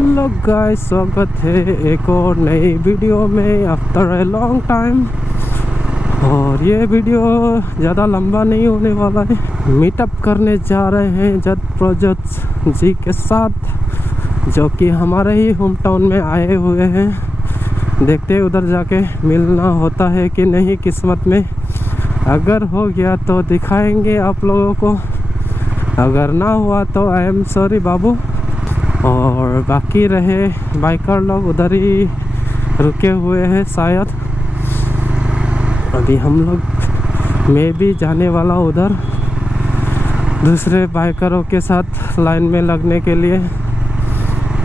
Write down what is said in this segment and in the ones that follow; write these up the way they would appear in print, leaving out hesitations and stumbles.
Hello guys, स्वागत है एक और नई वीडियो में आफ्टर ए लॉन्ग टाइम। और ये वीडियो ज़्यादा लंबा नहीं होने वाला है। मीटअप करने जा रहे हैं जट प्रोजेक्ट जी के साथ, जो कि हमारे ही होम टाउन में आए हुए हैं। देखते हैं उधर जाके मिलना होता है कि नहीं किस्मत में। अगर हो गया तो दिखाएंगे आप लोगों को, अगर ना हुआ तो आई एम सॉरी बाबू। और बाकी रहे बाइकर लोग उधर ही रुके हुए हैं शायद। अभी हम लोग मैं भी जाने वाला उधर दूसरे बाइकरों के साथ लाइन में लगने के लिए।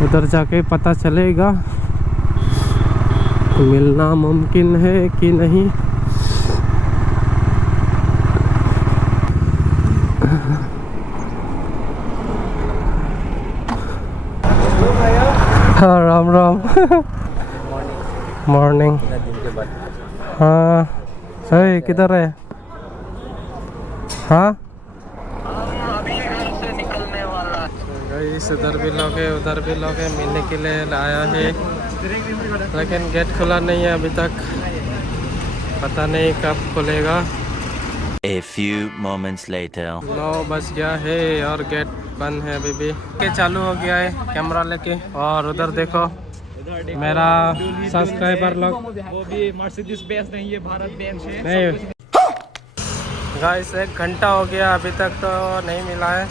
उधर जाके पता चलेगा मिलना मुमकिन है कि नहीं। हाँ, राम राम। मॉर्निंग। हाँ सही, किधर है? हाँ इधर भी लोग है उधर भी लोग है, मिलने के लिए आया है, लेकिन गेट खुला नहीं है अभी तक। पता नहीं कब खुलेगा। A few moments later. 9 बज गया है और गेट बंद है अभी भी। के चालू हो गया है कैमरा लेके। और उधर देखो मेरा सब्सक्राइबर लोग। वो भी मर्सिडीज बेंज नहीं, ये भारत बेंज है। नहीं गाइस, 1 घंटा हो गया अभी तक तो नहीं मिला है।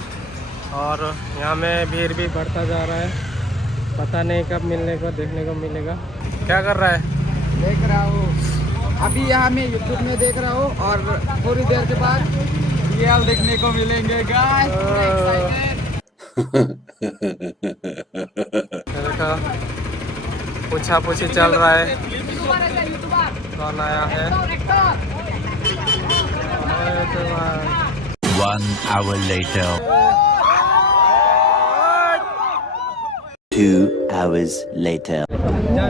और यहाँ में भीड़ भी बढ़ता जा रहा है। पता नहीं कब मिलने को देखने को मिलेगा। क्या कर रहा है? देख रहा हूँ अभी, यहाँ में यूट्यूब में देख रहा हूँ और थोड़ी देर के बाद रियल देखने को मिलेंगे गाइस। देखो पूछा पूछी चल रहा है, कौन आया है। 1 hour later. 2 hours later.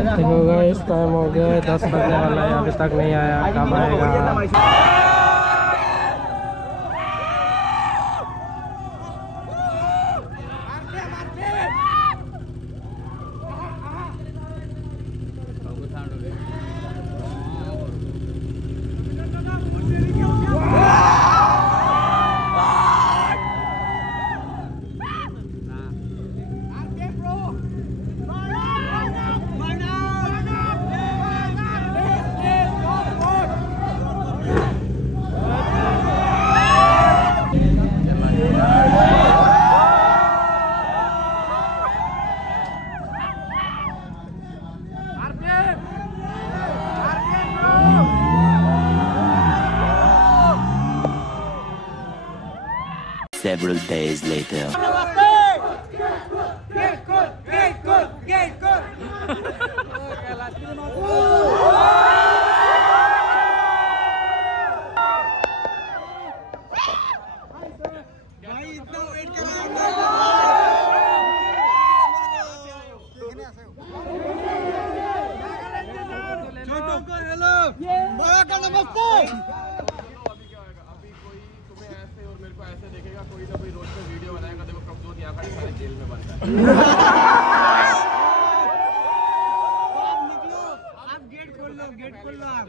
देखो गाइस, टाइम हो गया है 10 बजने वाला है, अभी तक नहीं आया। कब आएगा? Several days later. कोई ना कोई रोड पे वीडियो बनाएगा। देखो प्रभजोत यहाँ खड़े, सारे जेल में बंद है। आप गेट खोल लो, गेट खोल लो, आप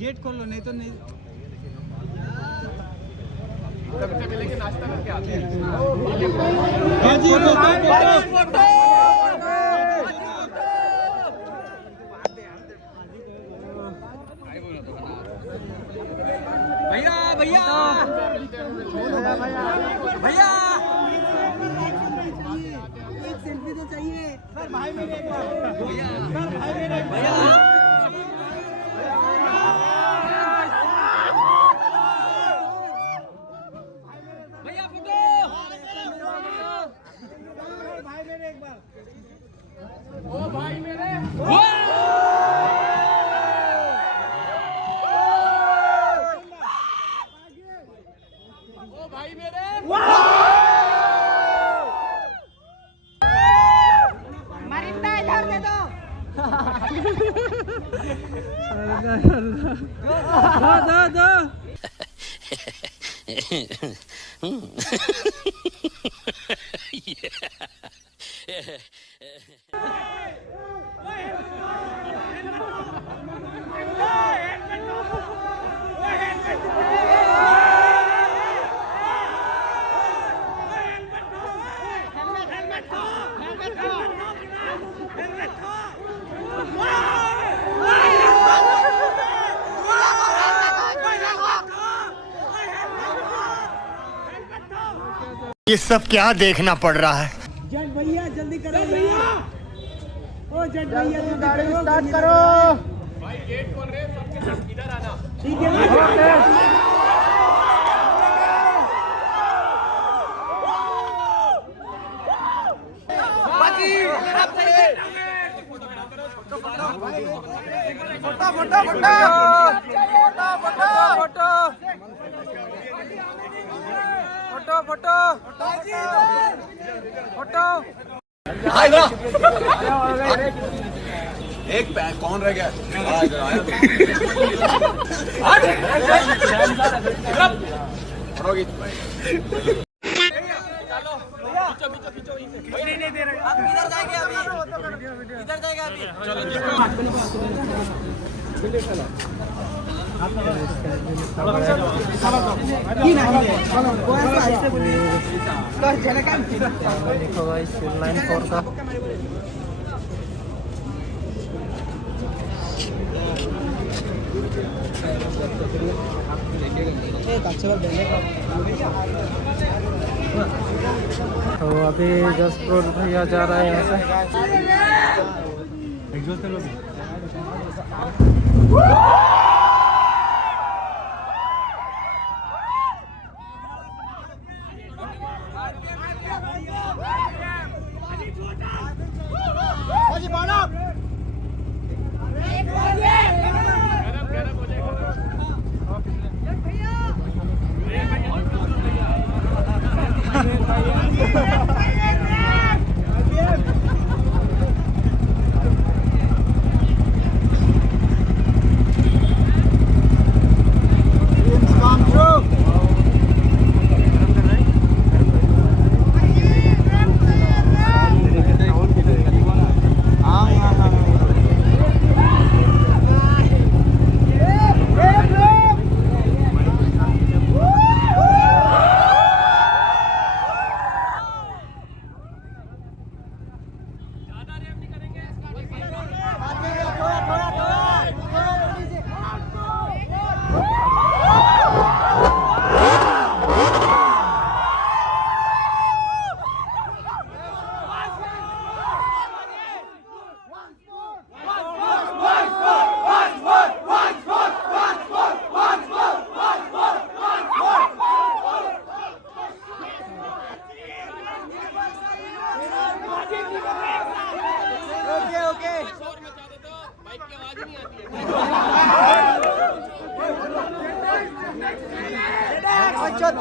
गेट खोल लो, नहीं तो नहीं। सबसे मिलेंगे, नाश्ता करके आते हैं। भैया भैया भैया एक सेल्फी तो चाहिए सर। भाई मेरे एक बार भैया, सर भाई मेरे एक भैया। भैया फोटो भाई मेरे एक बार। ओ भाई मेरे भाई मेरे मरिंदा इधर दे दो। दो Yeah. ये सब क्या देखना पड़ रहा है। जज भैया जल्दी करो भैया। ओ जज भैया गाड़ी स्टार्ट करो। भाई गेट खोल रहे हैं, सबके सब इधर आना। ठीक है okay. Photo photo photo photo photo एक कौन रह गया? नहीं दे रहे। आप किधर जाएंगे अभी? किधर जाएगा अभी? देखो भाई सिविल लाइन 4 का तो अभी जसपुर भैया जा रहा है यहाँ से। चल